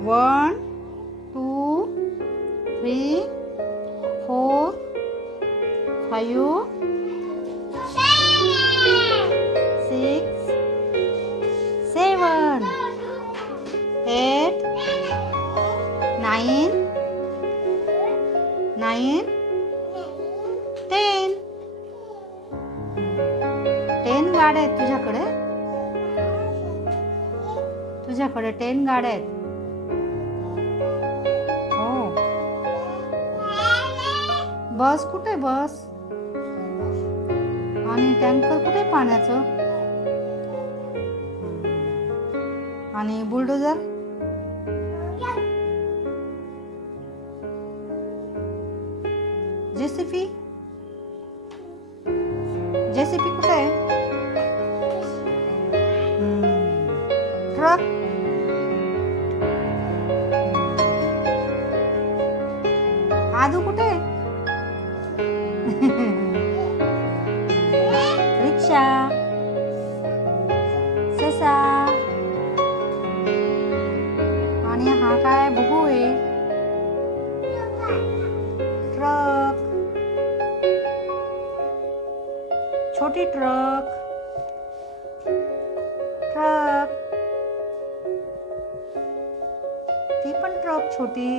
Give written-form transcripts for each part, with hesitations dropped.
1 2 3 4 5 6 7 8 9 10 गाड्या आहेत तुझ्याकडे 10 गाड्या आहेत. हो. बस कुठे बस आणि टँकर कुठे पाण्याचं आणि बुलडोझर जेसीबी कुठे आहे. ट्रक आदू कुठे आहे. रिक्षा ससा आणि हा काय बघू आहे. ट्रक छोटी ट्रक ती पण ट्रक छोटी.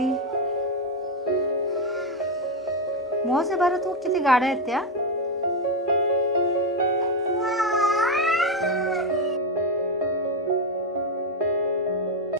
मोजे बरं तू किती गाड्या आहेत त्या.